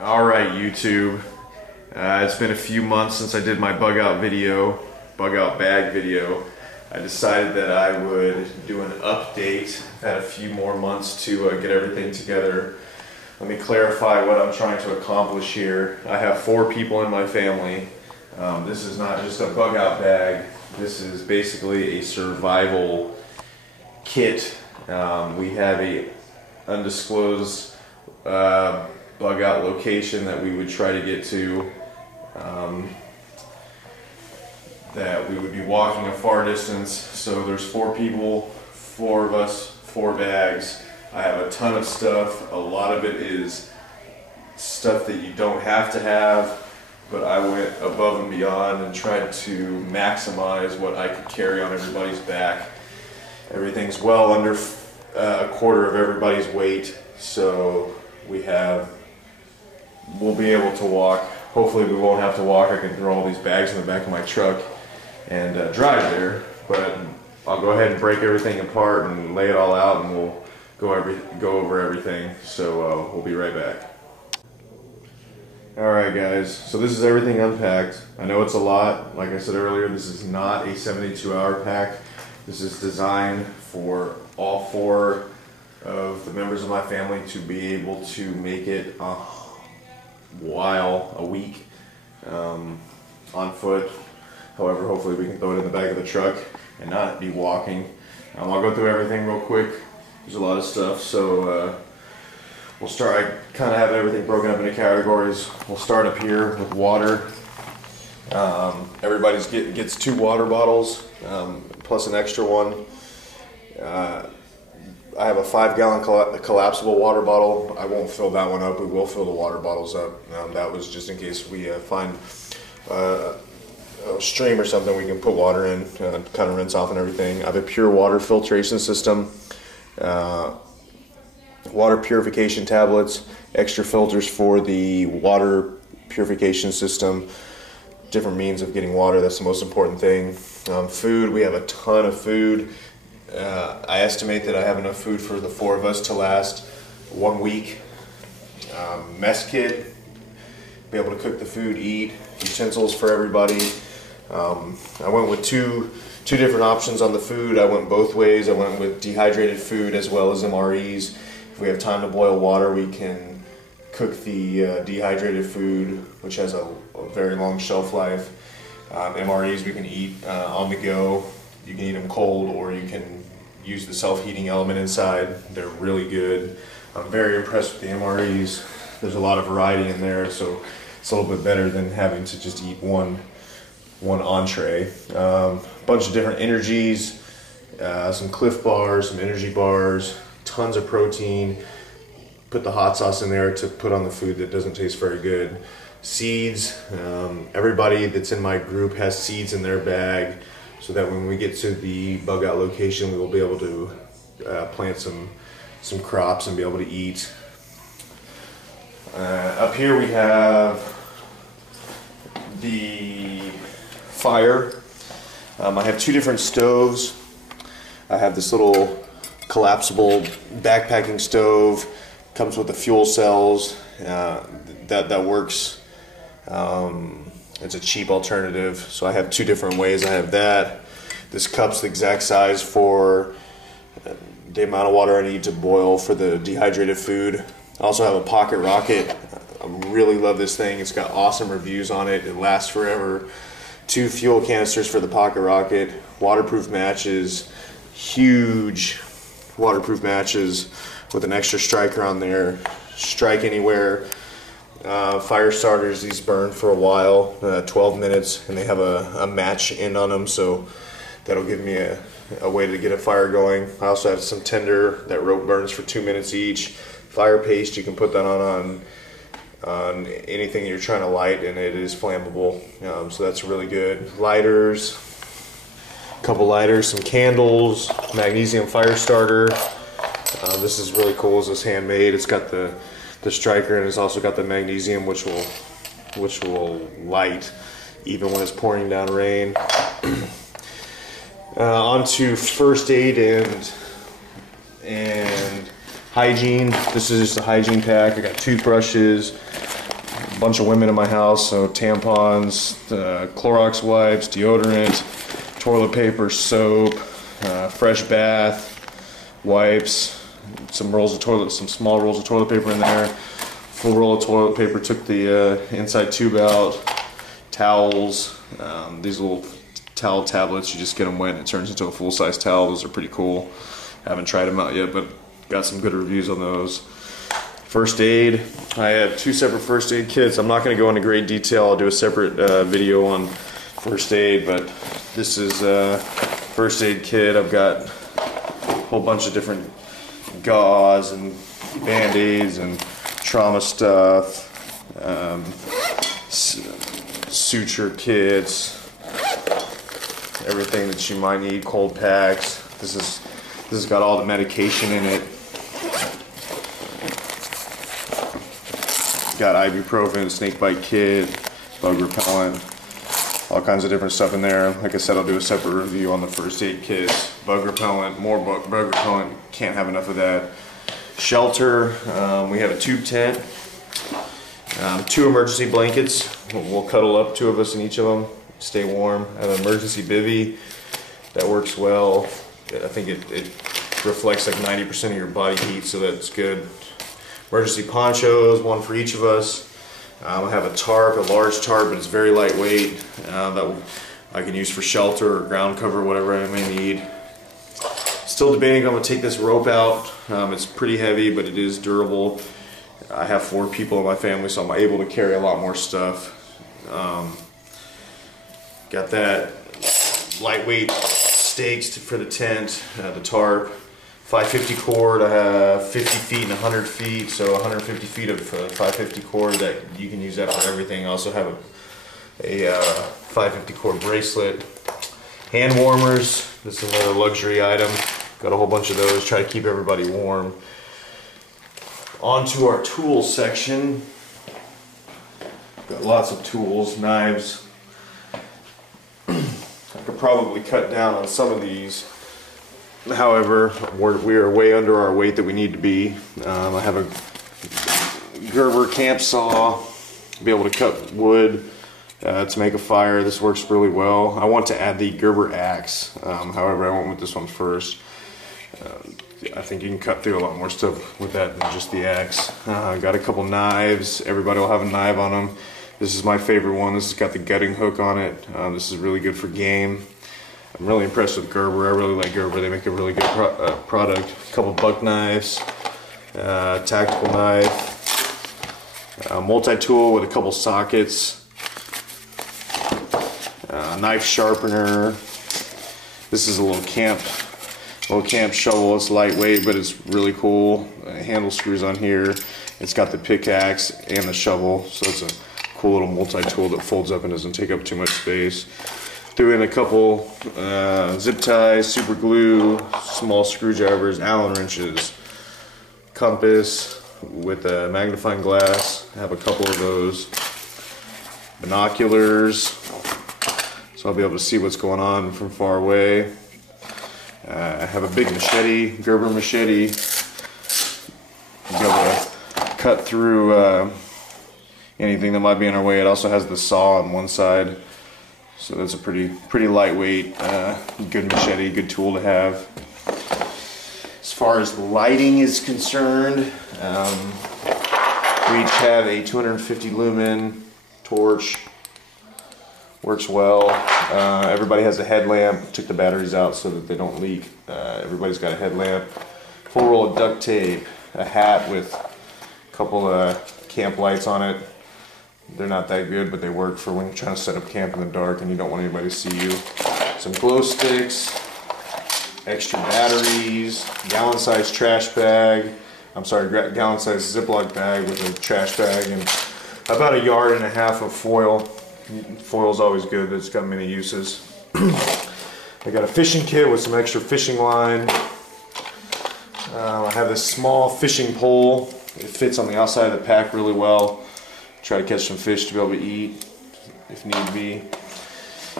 Alright, YouTube. It's been a few months since I did my bug out bag video. I decided that I would do an update. I've had a few more months to get everything together. Let me clarify what I'm trying to accomplish here. I have 4 people in my family. This is not just a bug out bag. This is basically a survival kit. We have a undisclosed bug out location that we would try to get to, that we would be walking a far distance. So there's 4 people, 4 of us, 4 bags. I have a ton of stuff. A lot of it is stuff that you don't have to have, but I went above and beyond and tried to maximize what I could carry on everybody's back. Everything's well under a quarter of everybody's weight, so we'll be able to walk. Hopefully we won't have to walk. I can throw all these bags in the back of my truck and drive there, but I'll go ahead and break everything apart and lay it all out, and we'll go over everything. So we'll be right back. Alright guys, so this is everything unpacked. I know it's a lot. Like I said earlier, this is not a 72-hour pack. This is designed for all 4 of the members of my family to be able to make it a week on foot. However, hopefully we can throw it in the back of the truck and not be walking. I'll go through everything real quick. There's a lot of stuff, so we'll start. I kind of have everything broken up into categories. We'll start up here with water. Everybody gets 2 water bottles plus an extra one. I have a 5-gallon collapsible water bottle. I won't fill that one up. We will fill the water bottles up. That was just in case we find a stream or something we can put water in, kind of rinse off and everything. I have a pure water filtration system, water purification tablets, extra filters for the water purification system, different means of getting water. That's the most important thing. Food, we have a ton of food. I estimate that I have enough food for the 4 of us to last 1 week. Mess kit, be able to cook the food, eat, utensils for everybody. I went with two different options on the food. I went both ways. I went with dehydrated food as well as MREs. If we have time to boil water, we can cook the dehydrated food, which has a very long shelf life. MREs we can eat on the go. You can eat them cold, or you can use the self-heating element inside. They're really good. I'm very impressed with the MREs. There's a lot of variety in there, so it's a little bit better than having to just eat one entree. Bunch of different energies, some Cliff bars, some energy bars, tons of protein. Put the hot sauce in there to put on the food that doesn't taste very good. Seeds. Everybody that's in my group has seeds in their bag, so that when we get to the bug out location, we will be able to plant some crops and be able to eat. Up here we have the fire. I have 2 different stoves. I have this little collapsible backpacking stove. Comes with the fuel cells. That works. It's a cheap alternative, so I have 2 different ways. I have that. This cup's the exact size for the amount of water I need to boil for the dehydrated food. I also have a pocket rocket. I really love this thing. It's got awesome reviews on it. It lasts forever. 2 fuel canisters for the pocket rocket. Waterproof matches. Huge waterproof matches with an extra striker on there. Strike anywhere. Fire starters, these burn for a while, 12 minutes, and they have a match end on them, so that'll give me a way to get a fire going. I also have some tinder. That rope burns for 2 minutes each. Fire paste, you can put that on anything you're trying to light, and it is flammable, so that's really good. Lighters, a couple lighters, some candles, magnesium fire starter. This is really cool. This is handmade. It's got the striker, and it's also got the magnesium, which will light even when it's pouring down rain. On to first aid and hygiene. This is just a hygiene pack. I got toothbrushes, a bunch of women in my house, so tampons, Clorox wipes, deodorant, toilet paper, soap, fresh bath, wipes, some small rolls of toilet paper in there, full roll of toilet paper, took the inside tube out, towels, these little towel tablets, you just get them wet and it turns into a full-size towel. Those are pretty cool. Haven't tried them out yet, but got some good reviews on those. First aid, I have 2 separate first aid kits. I'm not going to go into great detail. I'll do a separate video on first aid, but this is first aid kit. I've got a whole bunch of different gauze and band-aids and trauma stuff, suture kits, everything that you might need, cold packs. This has got all the medication in it. Got ibuprofen, snake bite kit, bug repellent, all kinds of different stuff in there. Like I said, I'll do a separate review on the first aid kits. Bug repellent, more bug repellent, can't have enough of that. Shelter, we have a tube tent, 2 emergency blankets. We'll cuddle up, 2 of us in each of them, stay warm. I have an emergency bivvy that works well. I think it reflects like 90% of your body heat, so that's good. Emergency ponchos, 1 for each of us. I have a tarp, a large tarp, but it's very lightweight that I can use for shelter or ground cover, whatever I may need. Still debating if I'm going to take this rope out. It's pretty heavy, but it is durable. I have 4 people in my family, so I'm able to carry a lot more stuff. Got that lightweight stakes for the tent, the tarp. 550 cord, I have 50 feet and 100 feet, so 150 feet of 550 cord that you can use that for everything. I also have a 550 cord bracelet. Hand warmers, this is another luxury item. Got a whole bunch of those, try to keep everybody warm. On to our tools section. Got lots of tools, knives. I could probably cut down on some of these. However, we are way under our weight that we need to be. I have a Gerber camp saw to be able to cut wood to make a fire. This works really well. I want to add the Gerber axe. However, I went with this one first. I think you can cut through a lot more stuff with that than just the axe. Got a couple knives. Everybody will have a knife on them. This is my favorite one. This has got the gutting hook on it. This is really good for game. I'm really impressed with Gerber. I really like Gerber. They make a really good product. A couple buck knives, tactical knife, multi-tool with a couple sockets, knife sharpener. This is a little camp shovel. It's lightweight, but it's really cool. Handle screws on here. It's got the pickaxe and the shovel, so it's a cool little multi-tool that folds up and doesn't take up too much space. Threw in a couple zip ties, super glue, small screwdrivers, Allen wrenches, compass with a magnifying glass. I have a couple of those. Binoculars, so I'll be able to see what's going on from far away. I have a big machete, Gerber machete. I'll be able to cut through anything that might be in our way. It also has the saw on one side. So that's a pretty lightweight, good machete, good tool to have. As far as lighting is concerned, we each have a 250 lumen torch. Works well. Everybody has a headlamp. Took the batteries out so that they don't leak. Everybody's got a headlamp. Full roll of duct tape. A hat with a couple of camp lights on it. They're not that good, but they work for when you're trying to set up camp in the dark and you don't want anybody to see you. Some glow sticks, extra batteries, gallon-sized trash bag. I'm sorry, gallon-sized Ziploc bag with a trash bag, and about 1.5 yards of foil. Foil's always good. It's got many uses. I got a fishing kit with some extra fishing line. I have this small fishing pole. It fits on the outside of the pack really well. Try to catch some fish to be able to eat if need be.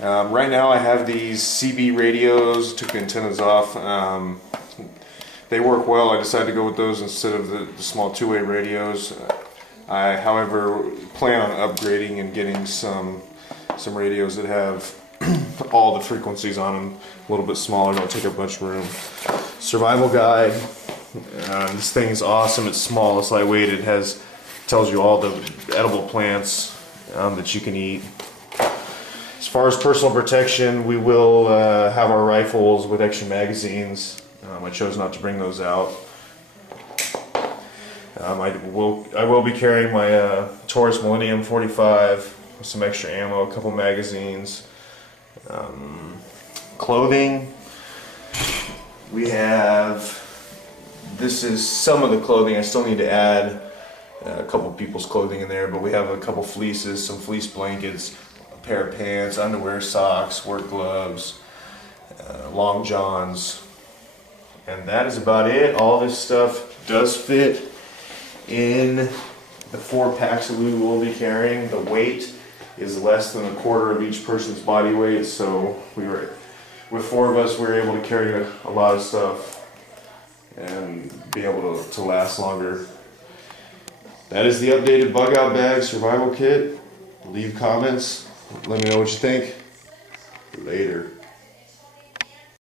Right now I have these CB radios. Took the antennas off. They work well. I decided to go with those instead of the small two-way radios. I, however, plan on upgrading and getting some radios that have all the frequencies on them, a little bit smaller, don't take up much room. Survival guide. This thing is awesome. It's small, it's lightweight. It tells you all the edible plants that you can eat. As far as personal protection, we will have our rifles with extra magazines. I chose not to bring those out. I will be carrying my Taurus Millennium 45 with some extra ammo, a couple magazines. Clothing. We have, this is some of the clothing. I still need to add a couple people's clothing in there, but we have a couple fleeces, some fleece blankets, a pair of pants, underwear, socks, work gloves, long johns, and that is about it. All this stuff does fit in the 4 packs that we will be carrying. The weight is less than a quarter of each person's body weight, so with 4 of us, we were able to carry a lot of stuff and be able to last longer. That is the updated bug out bag survival kit. Leave comments. Let me know what you think. Later.